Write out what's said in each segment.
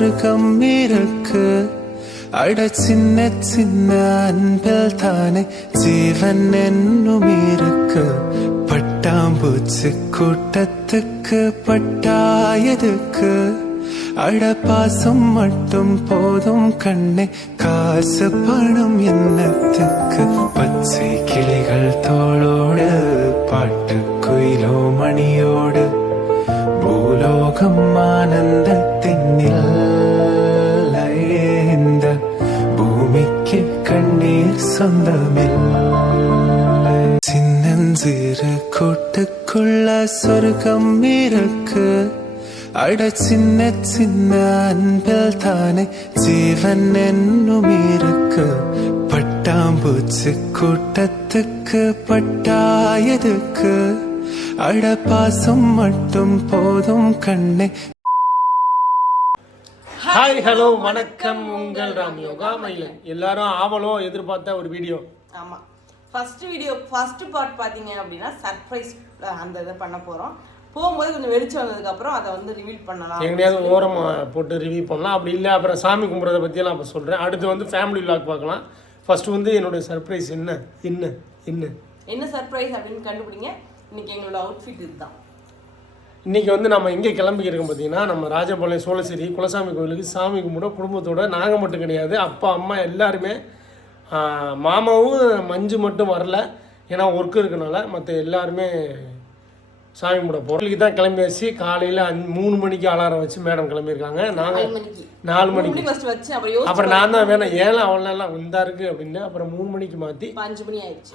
சொர்க்கம் இருக்கு. அட சின்ன சின்ன அன்பில் தானே ஜீவன் என்னும் இருக்கு. பட்டாம்பூச்சி கூட்டத்துக்கு பட்டாயதுக்கு. அட பாசம் மட்டும் போதும் கண்ணே, காசு பணம் என்னத்துக்கு. பச்சை கிளிகள் தோளோடு பாட்டு குயிலோ மணியோடு பூலோகம் ஆனந்தத்தின் எல்லையே. இந்த பூமிக்கு கண்ணீர் சொந்தமில்லை. சின்னஞ்சிறு கூட்டுக்குள்ள சொர்க்கம் இருக்கு. அட சின்ன சின்ன அன்பில் தானே ஜீவன் என்னும் இருக்கு. பட்டாம்பூச்சி கூட்டத்துக்கு பட்டாயதுக்கு. அட பாசம் மட்டும் போதும் கண்ணே. ஹாய் ஹலோ வணக்கம், உங்கள் ராம் யோகா மயிலன். எல்லாரும் ஆவலோ எதிர்பார்த்த ஒரு வீடியோ. ஆமாம், ஃபர்ஸ்ட் பார்ட் பார்த்தீங்க அப்படின்னா சர்ப்ரைஸ் அந்த இதை பண்ண போகிறோம். போகும்போது கொஞ்சம் வெளிச்சம் வந்ததுக்கப்புறம் அதை வந்து ரிவீல் பண்ணலாம். எங்கேயாவது ஓரமாக போட்டு ரிவ்யூ பண்ணலாம். அப்படி இல்லை அப்புறம் சாமி கும்பிட்றத பற்றியெல்லாம் அப்போ சொல்கிறேன். அடுத்து வந்து ஃபேமிலி விலாக் பார்க்கலாம். ஃபர்ஸ்ட் வந்து என்னுடைய சர்ப்ரைஸ் என்ன என்ன என்ன என்ன சர்ப்ரைஸ் அப்படின்னு கண்டுபிடிங்க. இன்னைக்கு எங்களோட அவுட்ஃபிட் இதுதான். இன்றைக்கி வந்து நம்ம எங்கே கிளம்பிக்கிறோம் பார்த்தீங்கன்னா, நம்ம ராஜபாளையம் சோழசேரி குலசாமி கோவிலுக்கு சாமி கும்பிட குடும்பத்தோடு. நாங்கள் மட்டும் கிடையாது, அப்பா அம்மா எல்லாருமே. மாமாவும் மஞ்சு மட்டும் வரல, ஏன்னா ஒர்க்கு இருக்கனால. மற்ற எல்லாருமே சாமி கும்பிட போகிறோம். தான் கிளம்பியாச்சு. காலையில் 3 மணிக்கு அலாரம் வச்சு மேடம் கிளம்பியிருக்காங்க. நாங்கள் 4 மணிக்கு அப்புறம் நான் தான் வேணாம் ஏழை அவ்வளோலாம் வந்தா இருக்கு அப்படின்னு அப்புறம் 3 மணிக்கு மாற்றி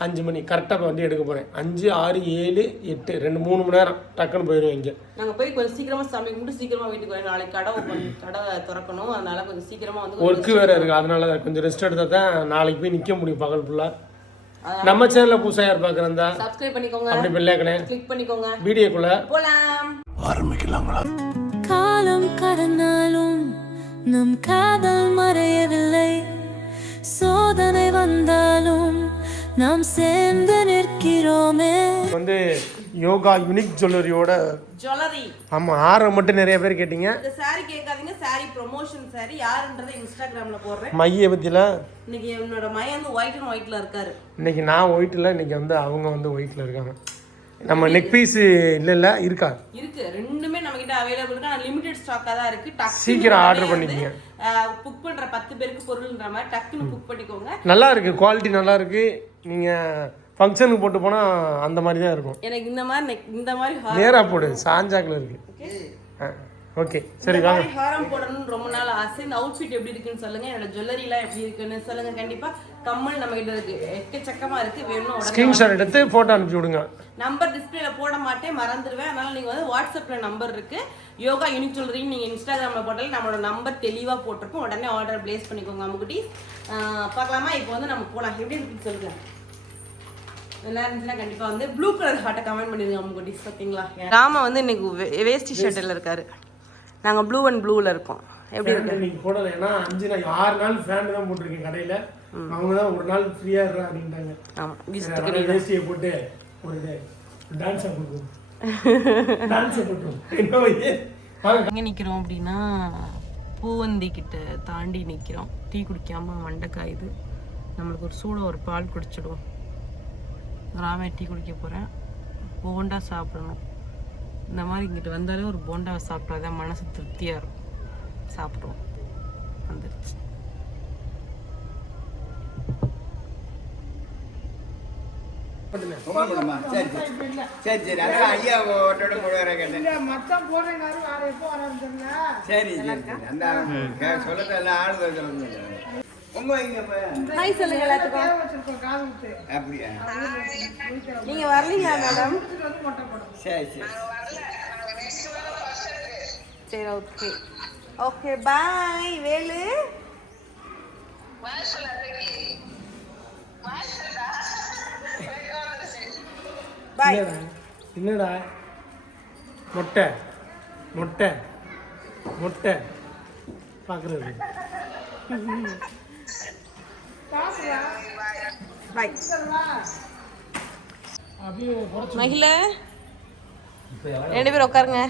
5 மணி கரெக்டாக வண்டி எடுக்க போகிறேன். 5, 6, 7, 8 3 மணி நேரம் டக்குன்னு போயிடுவோம். இங்கே நாங்கள் போய் கொஞ்சம் சீக்கிரமாக சாமி கும்பிட்டு சீக்கிரமாக வீட்டுக்கு வரோம். நாளைக்கு கடை திறக்கணும், அதனால கொஞ்சம் சீக்கிரமாக வந்து ஒர்க்கு வேறு இருக்குது. அதனால கொஞ்சம் ரெஸ்ட் எடுத்தால் தான் நாளைக்கு போய் நிற்க முடியும் பகல் ஃபுல்லாக. நம்ம சேனல்ல புதுசா யார் பார்க்கறதா சப்ஸ்கிரைப் பண்ணிக்கோங்க, அப்படி பெல் ஐகானை கிளிக் பண்ணிக்கோங்க. வீடியோக்குள்ள போலாம், ஆரம்பிக்கலாங்களா? காலம் கடந்தாலும் நம் காதல் மறையவில்லை. சோதனை வந்தாலும் நாம் சேர்ந்து நிற்கிறோமே. வந்து யோகா யூனிக் ஜுவல்லரியோட ஜுவல்லரி. ஆமா, ஆரம் மட்டும் நிறைய பேர் கேட்டீங்க. இந்த சாரி கேட்காதீங்க, சாரி ப்ரமோஷன் சாரி. யாருன்றதை இன்ஸ்டாகிராம்ல போடுறேன். மைய பத்தில இன்னைக்கு என்னோட மைய வந்து ஒயிட் அண்ட் ஒயிட்ல இருக்காரு. இன்னைக்கு நான் ஒயிட்ல, இன்னைக்கு வந்து அவங்க வந்து ஒயிட்ல இருக்காங்க. நம்ம நெக் பீஸ் இல்ல இருக்கா? இருக்கு, ரெண்டுமே நம்ம கிட்ட அவைலபிள் இருக்கு. ஆனா லிமிடெட் ஸ்டாக்கா தான் இருக்கு. சீக்கிரம் ஆர்டர் பண்ணிக்கங்க. புக் பண்ற 10 பேருக்கு பொருள்ன்ற மாதிரி டக்குன்னு புக் பண்ணிக்கோங்க. நல்லா இருக்கு, குவாலிட்டி நல்லா இருக்கு. நீங்க ஃபங்க்ஷனுக்கு போட்டு போனா அந்த மாதிரி தான் இருக்கும். எனக்கு இந்த மாதிரி நேரா போடு, சாஞ்சாக்குல இருக்கு. ஓகே சரி வாங்க. ஹாரம் போடணும்னு ரொம்ப நாள் ஆசை. இந்த அவுட்ஃபிட் எப்படி இருக்குன்னு சொல்லுங்க. என்னோட ஜுவல்லரிலாம் எப்படி இருக்குன்னு சொல்லுங்க. கண்டிப்பா கம்மல் நம்ம கிட்ட இருக்கு, எக்கச்சக்கமா இருக்கு. வேணும் ஸ்கிரீன்ஷாட் எடுத்து போட்டோ அனுப்பி விடுங்க. நம்பர் டிஸ்பிளேல போட மாட்டேன், மறந்துடுவேன். அதனால நீங்க வந்து வாட்ஸ்அப்ல நம்பர் இருக்கு, யோகா யூனிக் ஜுவல்லரி. நீங்க இன்ஸ்டாகிராம்ல போட்டாலும் நம்மளோட நம்பர் தெளிவா போட்டிருப்போம். உடனே ஆர்டர் பிளேஸ் பண்ணிக்கோங்க அம்முக்குட்டி. பார்க்கலாமா? இப்போ வந்து நம்ம போலாம். எப்படி இருக்குன்னு சொல்லுங்க. நல்லா இருந்துச்சுன்னா கண்டிப்பா வந்து ப்ளூ கலர் ஹார்ட்டை கமெண்ட் பண்ணிடுங்க அம்முக்குட்டி. ஓகேங்களா? ராமா வந்து இன்னைக்கு வேஸ்டி ஷர்ட்டில் இருக்காரு. நாங்கள் ப்ளூ அண்ட் ப்ளூவில் இருக்கோம். எப்படி இருக்கு? நீங்கள் போடலை, ஏன்னா 6 நாள் ஃபேன் தான் போட்டிருக்கேன் கடையில். அவங்க தான் ஒரு நாள் ஃப்ரீயாக இருறா அப்படின்ட்டாங்க. ஆமாம், வேஸ்டியை போட்டு ஒரு டான்ஸாக கொடுக்கும். டான்ஸை போட்டுரும். எங்கே நிற்கிறோம் அப்படின்னா பூவந்தி கிட்ட தாண்டி நிற்கிறோம். டீ குடிக்காமல் மண்டை காயுது. நம்மளுக்கு ஒரு சூடாக ஒரு பால் குடிச்சிடுவோம். ராமே டீ குடிக்க போகிறேன். போண்டா சாப்பிடணும். இந்த மாதிரி இங்கிட்டு வந்தாலே ஒரு போண்டாவை சாப்பிட்டா தான் மனசு திருப்தியாக இருக்கும். சாப்பிடுவோம். வந்துருச்சு. நீங்க வரலீங்களா மேடம்? சரி ஓகே ஓகே பாய். வேலு பாய். என்னடா மொட்டை மொட்டை மொட்டை பார்க்குறது. பாய். மகிழ 2 பேரும் உட்காருங்க.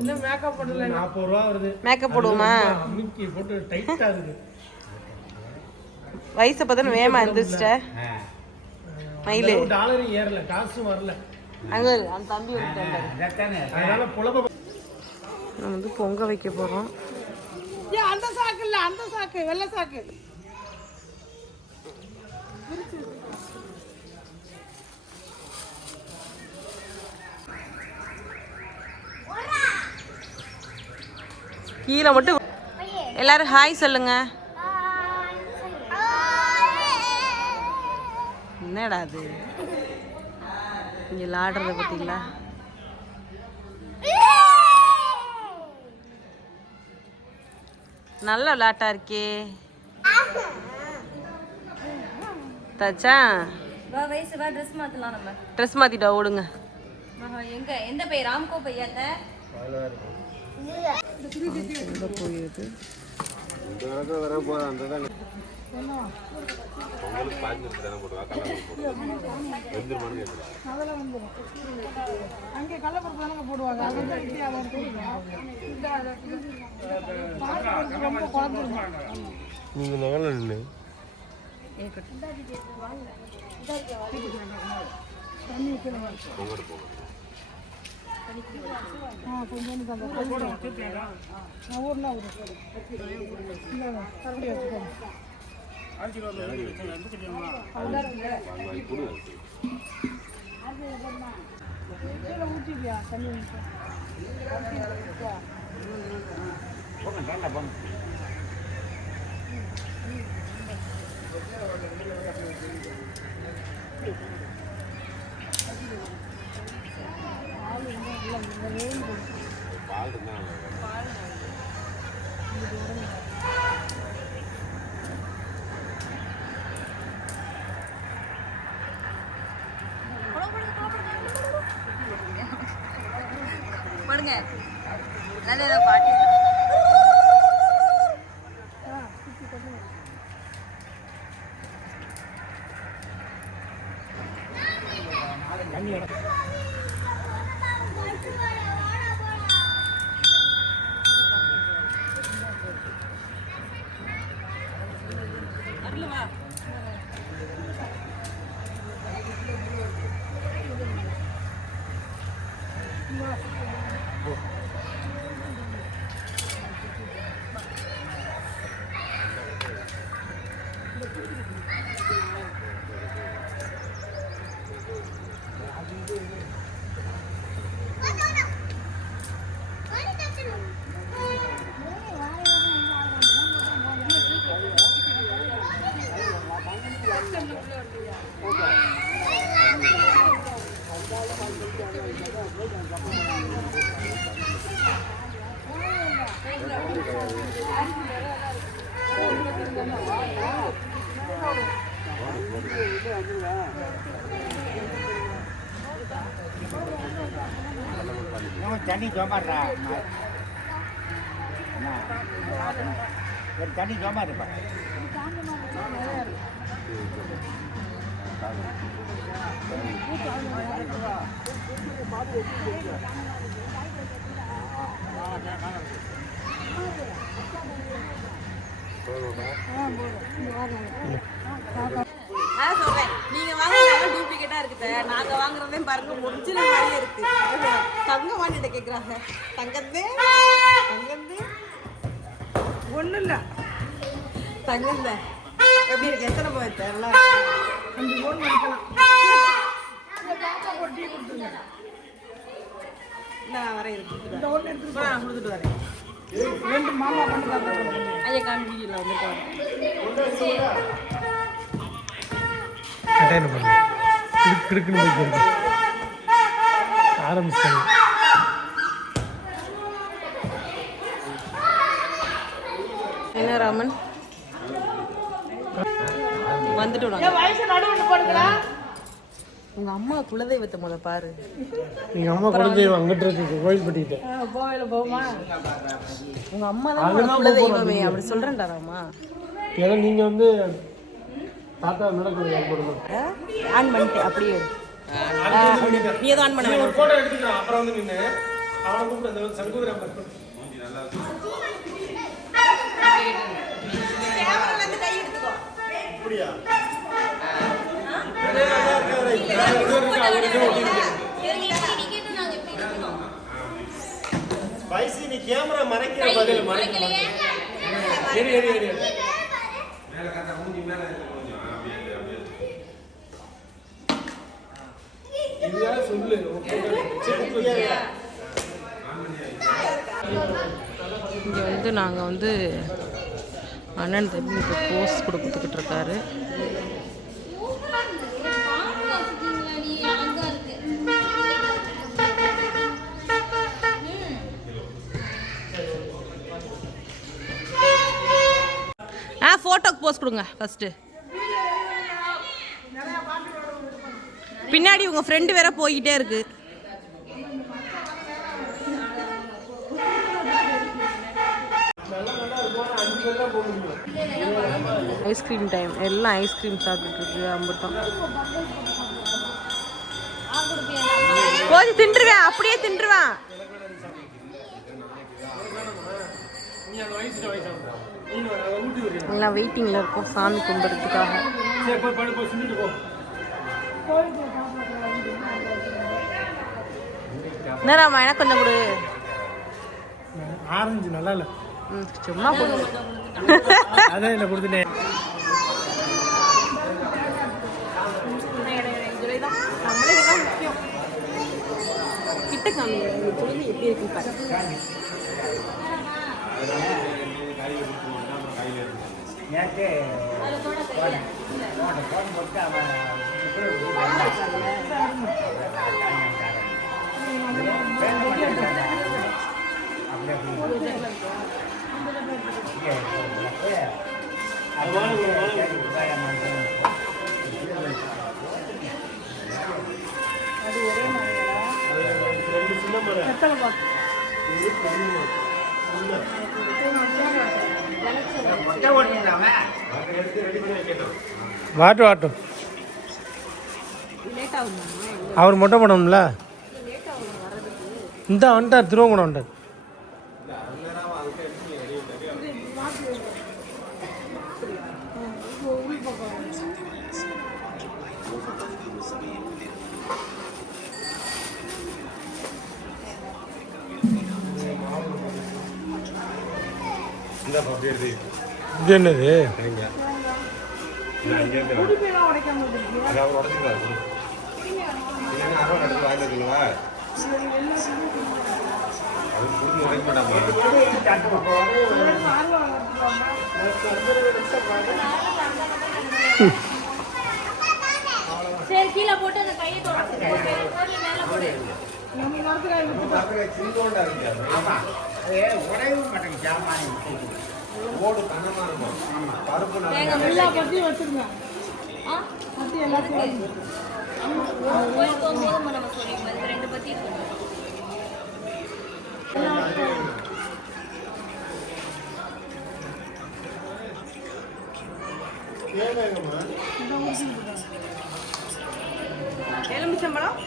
இன்னும் மேக்கப் பண்ணல 40 ரூபா வருது. மேக்கப் போடுவோமா? அம்மிக்கி போட்டு டைட்டா இருக்கு. வயசை பார்த்தா வேமா எந்திரிச்சிட்ட மயிலு. டாலர் ஏறல, காசும் வரல. அங்க அந்த தம்பி வந்துட்டாரு. அதனால புலம்ப நம்ம வந்து பொங்க வைக்க போறோம். அந்த சாக்கு இல்ல, அந்த சாக்கு வெள்ளை சாக்கு. கீழே மட்டும் எல்லாரும் ஹாய் சொல்லுங்க. என்னடா அது இங்க விளாடுறத பார்த்தீங்களா? நல்ல விளாட்டா இருக்கே. தாச்சா ட்ரெஸ் மாத்திட்டா ஓடுங்க. எங்க எந்த பை ராம்கோ பையாத்த போயிருக்கு. நீங்க நகல நின்று படுங்க நல்ல பாட்டு. தண்ணி ஜோமாடுறா தண்ணி ஜோமாடுப்பா அதான் சொல்றேன், நீங்க வாங்குறதால டூப்ளிகேட்டா இருக்குது. நாங்க வாங்குறதே பாருங்க ஒரிஜினல் மாதிரியே இருக்கு. தங்க வாங்கிட்ட கேக்குறாங்க. தங்கத்தே தங்கத்தே ஒண்ணும் இல்ல. தங்கந்த எப்படி இருக்கு? எத்தனை போய் தெரியல. 5 போன் பண்ணிக்கலாம். நான் வரேன் இருக்கு. இந்த ஒண்ணு எடுத்து நான் கொடுத்துட்டு வரேன். ரெண்டு மாமா பண்ணிட்டாங்க. ஐயா காமி வீடியோல வந்துட்டாங்க. என்ன பண்ணு கிடுக்குன்னு போய் ஆரம்பிச்சாங்க. என்ன ராமன் வந்துட்டு உங்க அம்மா குலதெய்வத்தை முத பாரு. எங்க அம்மா குலதெய்வம் அங்கிட்டு இருக்கு கோயில்பட்டிக்கிட்ட. போவேல போமா உங்க அம்மா தான் குலதெய்வமே அப்படி சொல்றேன்டா ராமா. ஏன்னா நீங்க வந்து தாத்தா நடக்குது போடணும். ஆன் பண்ணிட்டு அப்படியே நீ ஏதோ ஆன் பண்ண வேணும். போட்டோ எடுத்துக்கலாம். அப்புறம் வந்து நின்று அவனை கூப்பிட்டு சங்கூரம் கேமரால இருந்து கை எடுத்துக்கோ. அப்படியா வயசு நீ கேமரா மறைக்கிற பதில் மறைக்கலையே. இதுதான் சொல்லு. இங்கே வந்து நாங்கள் வந்து அண்ணன் தம்பி இப்போ போஸ்ட் கொடுத்துக்கிட்டு இருக்காரு. ஃபோட்டோக்கு போஸ்ட் கொடுங்க ஃபஸ்ட்டு. பின்னாடி உங்கள் ஃப்ரெண்டு வேற போய்கிட்டே இருக்கு. ஐஸ்கிரீம் டைம், எல்லாம் ஐஸ்கிரீம் சாப்பிட்டுட்டு இருக்கு. அம்பட்டம் கொஞ்சம் தின்றுவேன், அப்படியே தின்றுவேன். எல்லாம் வெயிட்டிங்கில் இருக்கோம் சாமி கும்பிட்றதுக்காக. என்னராமா எனக்கு கொஞ்சம் கொடு. ஆரஞ்சு நல்லா இல்லை. சும்மா கொடு. அதான் இல்லை கொடுத்துட்டேன். கிட்ட காமி எப்படி இருக்கு பாரு. வாட்டும் வாட்டும் அவர் மொட்டை பண்ணணும்ல. இந்த வந்துட்டார், திருவங்கூடம் வந்துட்டார். இது என்னது? சரி கீழே போட்டு அந்த கையை தொடச்சு மேல போடு. ரெண்டு பத்தி எலுமிச்சம்பழம்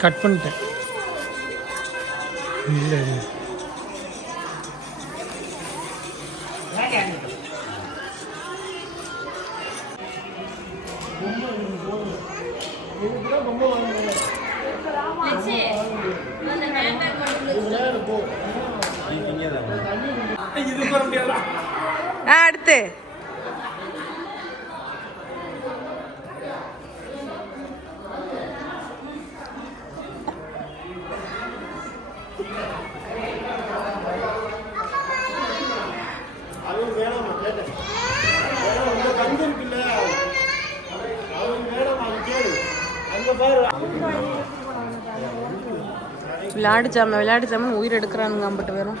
கட் பண்ணிட்டேன். இல்லை அடுத்து விளையாடிச்சாம உயிர் எடுக்கிறானுங்க அம்பட்டு வேறும்.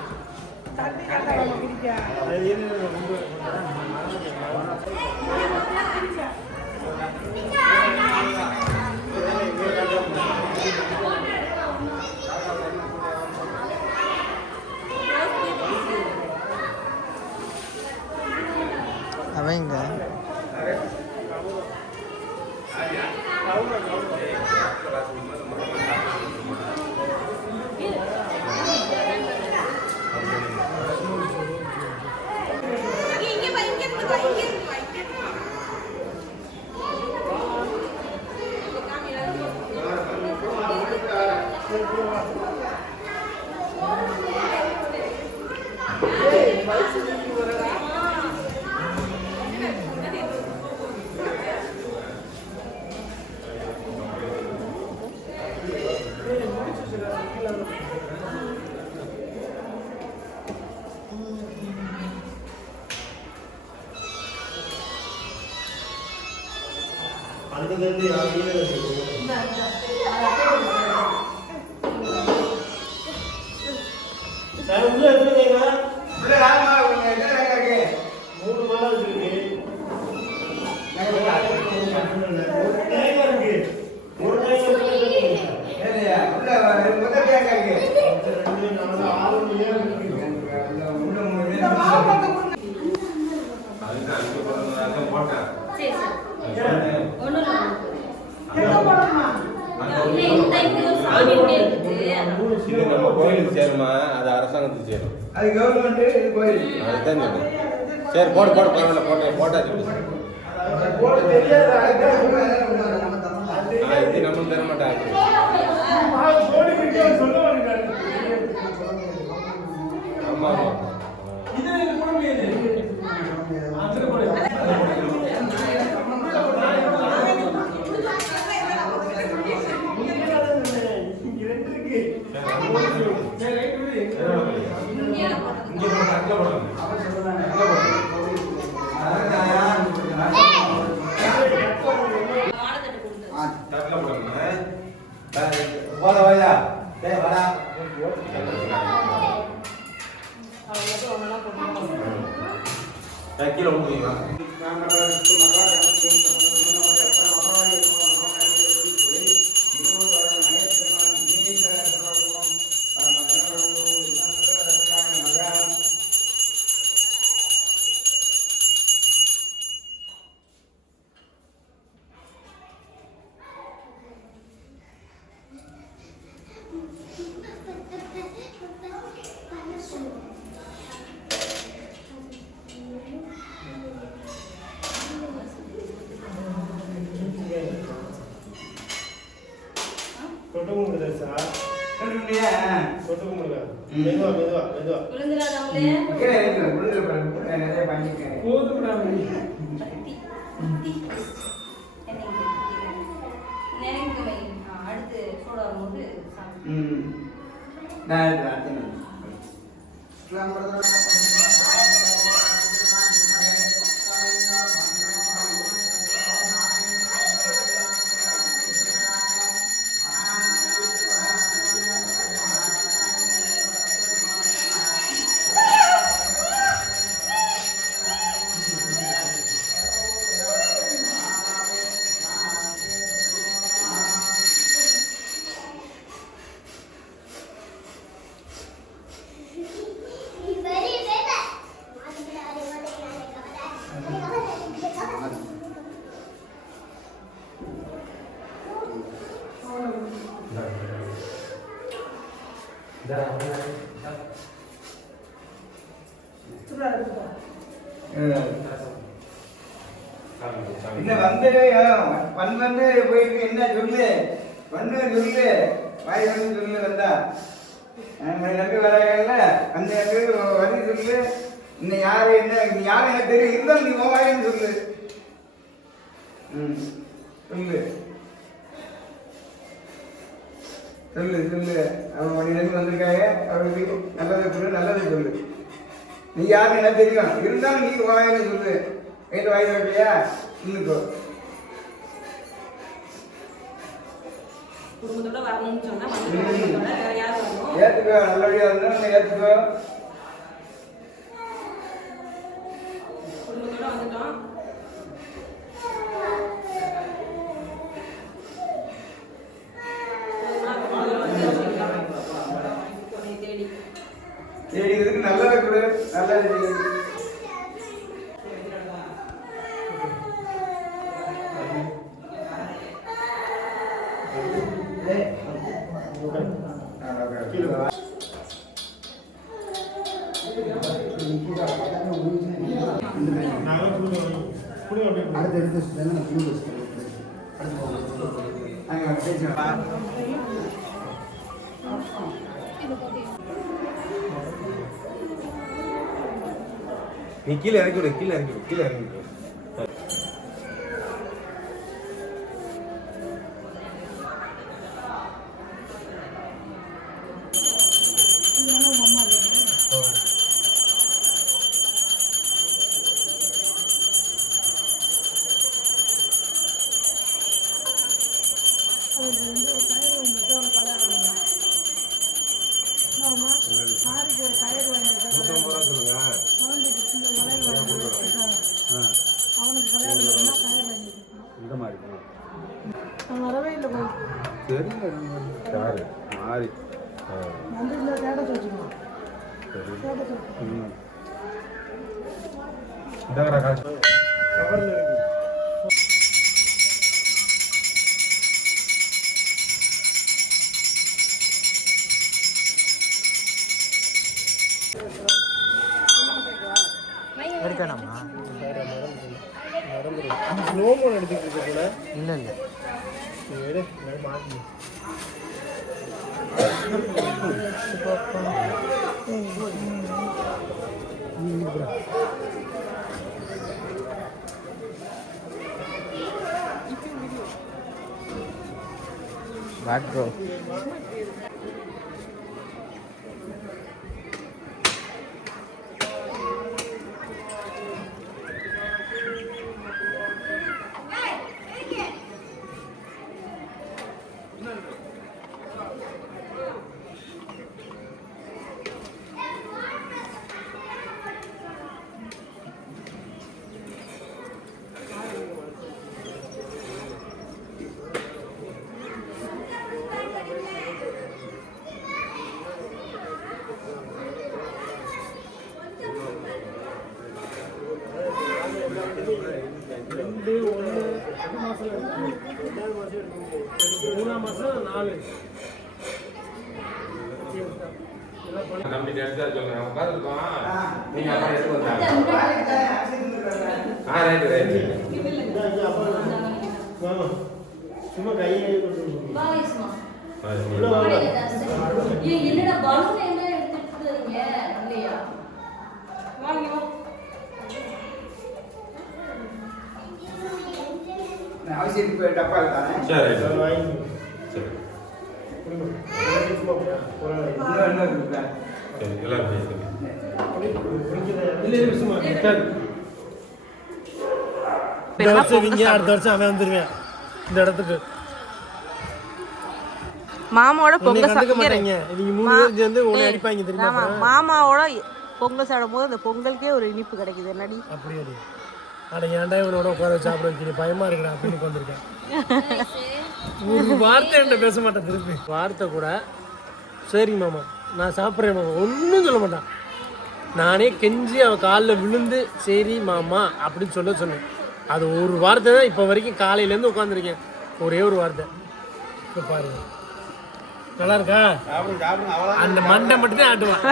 இது நம்ம கோயிலுக்கு சேருமா அது அரசாங்கத்துக்கு சேரும் அது கவர்மெண்ட் இது கோயில் அதுதான் சரி போட பரவாயில்ல போட்டாச்சு இது நம்ம தர மாட்டாங்க ஆமா கீழே ஊற்றுவீங்களா வந்து போயிட்டு என்ன சொல்லு பண்ணு சொல்லு வாய் வந்து சொல்லு வந்தா நம்பி வராங்கல்ல அந்த வரி சொல்லு இன்னும் யாரு என்ன யாரும் எனக்கு தெரியும் இருந்தாலும் நீ வாயின்னு சொல்லு சொல்லு சொல்லு சொல்லு அவங்க மணிலேருந்து வந்திருக்காங்க அவருக்கு நல்லதை சொல்லு நல்லதை சொல்லு நீ யாருன்னு எனக்கு தெரியும் இருந்தாலும் நீ வாயின்னு சொல்லு கையில் வாயில் வைப்பியா இன்னுக்கோ குடும்பத்தோட வரணும்னு சொன்னா குடும்பத்தோட வேற யார் வரணும் ஏத்துக்கோ நல்லபடியா இருந்தா ஏத்துக்கோ குடும்பத்தோட வந்துட்டோம் தேடி இதுக்கு நல்லதை கொடு நல்லது நீ கீழே இறக்கி விடு, கீழே இறக்கி விடு, கீழே இறக்கி விடு. இந்த மாதிரி தெரியல மாறி இந்த காசு ஸ்லோமோ எடுத்துக்கிட்டு இருக்க போல. இல்லை இல்லை நீ எடு, நான் மாற்றி. பேக் ப்ரோ மூணாம் மாதம் 4 கம்ப்ளீட் எடுத்து சொல்லுங்க. உட்காந்துருக்கோம். நீங்க அப்புறம் எடுத்து வந்தாங்க. Right right. சும்மா கையை என்னடா பலூன் எங்க எடுத்துட்டு வரீங்க இல்லையா? வாங்க அவசியத்துக்கு டப்பா இருக்கானே. சரி சரி வாங்கி சரி இன்னும் இருக்கா? சரி எல்லாரும் பேசுங்க. இல்லை சும்மா இந்த வருஷம் இங்கே அடுத்த வருஷம் அவன் வந்துடுவேன் இந்த இடத்துக்கு. மாமாவோட பொங்கல் கண்டுக்க மாட்டாங்க. இவங்க 3 பேர் சேர்ந்து உன்னை அடிப்பாங்க தெரியுமா? மாமாவோட பொங்கல் சாப்பிடும் போது அந்த பொங்கலுக்கே ஒரு இனிப்பு கிடைக்குது. என்னடி அப்படியே அட ஏன்டா இவனோட உட்கார சாப்பிட வைக்கிறேன், பயமா இருக்குடா அப்படின்னு உட்காந்துருக்கேன். ஒரு வார்த்தை என்கிட்ட பேச மாட்டேன். திருப்பி வார்த்தை கூட சரி மாமா நான் சாப்பிட்றேன் மாமா ஒன்றும் சொல்ல மாட்டான். நானே கெஞ்சி அவன் காலில் விழுந்து சரி மாமா அப்படின்னு சொன்னேன். அது ஒரு வார்த்தை தான் இப்போ வரைக்கும் காலையிலேருந்து உட்காந்துருக்கேன். ஒரே ஒரு வார்த்தை. இப்போ பாருங்க நல்லா இருக்கா? அந்த மண்டை மட்டும் தான் ஆட்டுவான்.